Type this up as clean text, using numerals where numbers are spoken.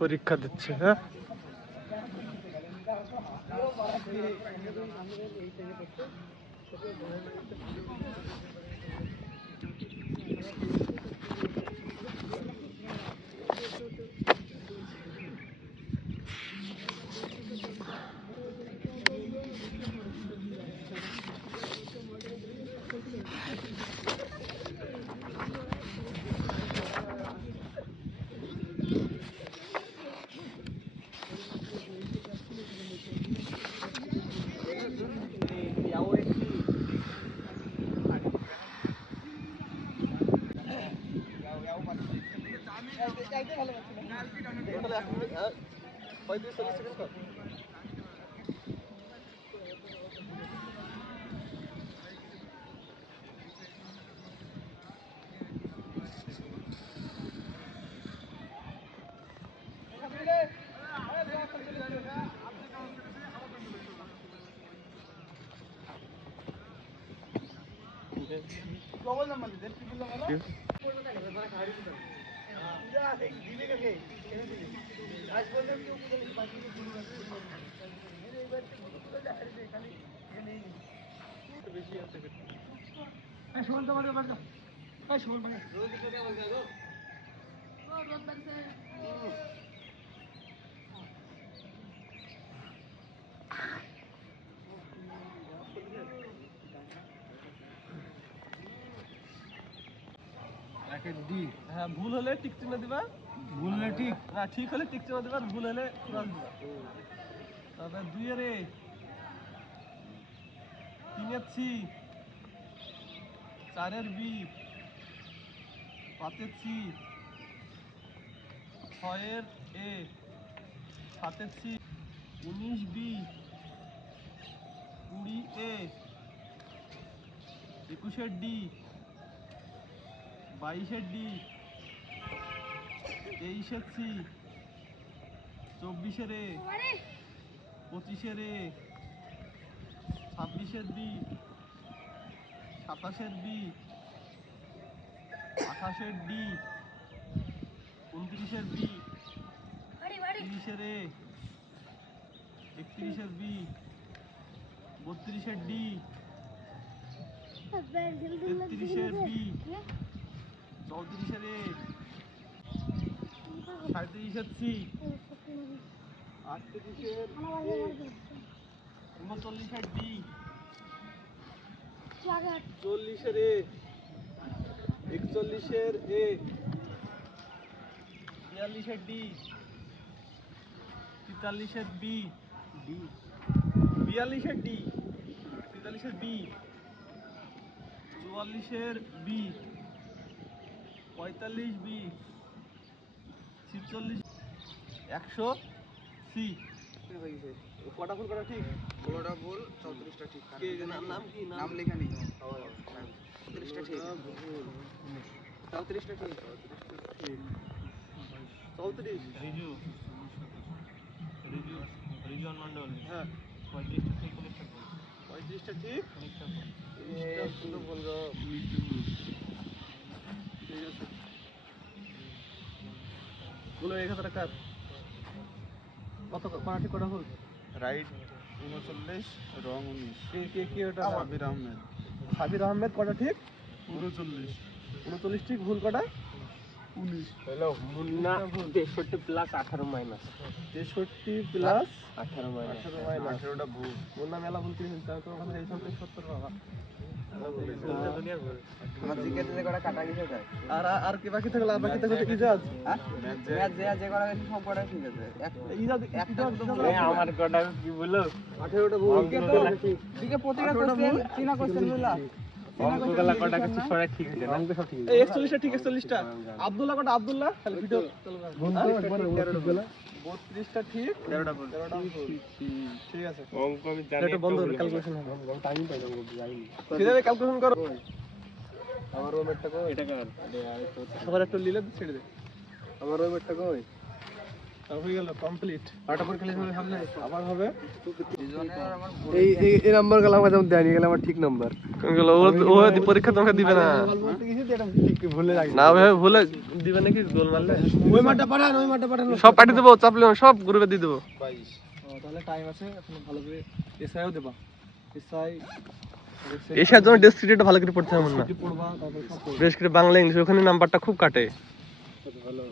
পরীক্ষা দিচ্ছে। হ্যাঁ, হ্যাঁ, ভুল হলে টিক চিহ্ন দিবা, ভুল হলে ঠিক, না ঠিক হলে টিক চিহ্ন দিবা, ভুল হলে ক্রস দিবা। তবে 2 এর এ, 3 এর সি, 4 এর বি, 5 এর সি, 6 এর এ, 7 এর সি, 19 বি, 20 এ, 21 এর ডি, 22 এর ডি, 23 এর সি, 24 এর এ, 25 এর এ, 26 এর বি, 27 এর বি, 28 এর ডি, 29 এর বি, 30 এর এ, 31 এর বি, 32 এর ডি, 33 এর বি, 34 এর এ, 37 এর সি, 38 এর এ, 39 এর ডি, 40 এর এ, 41 এর এ, 42 এর ডি, 43 এর বি, 42 এর ডি, 43 এর বি, 44 এর বি, 45 বি, 46, 100 সি। কটা ভুল করা ঠিক? 16টা ভুল, 34টা ঠিক। নাম কি? নাম লেখা নেই। 34টা ঠিক, 34টা ঠিক। 34 রিজু রিজন মন্ডল। হ্যাঁ, 35টা ঠিক, 19টা ভুল। 35টা ঠিক, 19টা ভুল। 19টা শুধু ভুল গো। ঠিক আছে, ভুল হয়ে গেছে। কার কত কটা ঠিক কটা ভুল? রাইট 39, রং 19। কে ওটা? সাবির আহমেদ। সাবির আহমেদ কটা ঠিক? 39। 39 ঠিক, ভুল কটা? 19। Hello Munna 63 plus 18 minus 63 plus 18 minus 18 minus 18টা ভুল। মুন্না মেলা ভুল কিনেছেন, তাও তো ওখানে এই সঙ্গে 70 বাবা। আমার জিজ্ঞাসা যে কটা কাটা গেছে তাই। আর কি বাকি থাকলো? আর বাকি থাকলো ইজাজ। হ্যাঁ? ম্যাচ যে কটা গেছে সব কটা ঠিক আছে। ইজাজ একটা তো ভুল। আমার কটা কি বলো? 18টা ভুল। দিকে প্রতিটা কোশ্চেন তিনটা কোশ্চেন মিলা। অঙ্কগুলা কটা কিছু সবাই ঠিক হয়েছে না? অঙ্ক সব ঠিক এই 41টা ঠিক, 41টা। আব্দুল্লাহ কটা? আব্দুল্লাহ খালি ভিডিও চলো না। 32টা ঠিক, 13টা ভুল। 13টা ভুল। ঠিক আছে, অঙ্ক আমি জানি এটা বন্ধ হবে, ক্যালকুলেশন হবে। টাইম পাই না অঙ্ক যাইনি। কিভাবে ক্যালকুলেশন করো? আমার রুমমেটটা কই? এটা কার? সবার একটা লিলে ছেড়ে দে। আমার রুমমেটটা কই? হয়ে গেল কমপ্লিট। আটা পরীক্ষা লিখে সামনে আবার হবে দুজনের আমার এই নাম্বার গুলো আমার যেমন দেয়নি, গেলে আমার ঠিক নাম্বার। ও পরীক্ষা তোমাকে দিবে না, ভুলে না ভাই, ভুলে দিবে নাকি গোল মারলে। ওই মাঠটা পাঠান সব পাঠিয়ে দেবো, চাপলে সব গ্রুপে দিয়ে দেবো। তাহলে টাইম আছে এখন ভালো করে এসআইও দেবা। এসব জন্য ডেসক্রিপ্টটা ভালো করে পড়তে হবে না, পড়বা তারপর সব বেশ করে বাংলা ইংলিশ, ওখানে নাম্বারটা খুব কাটে। ভালো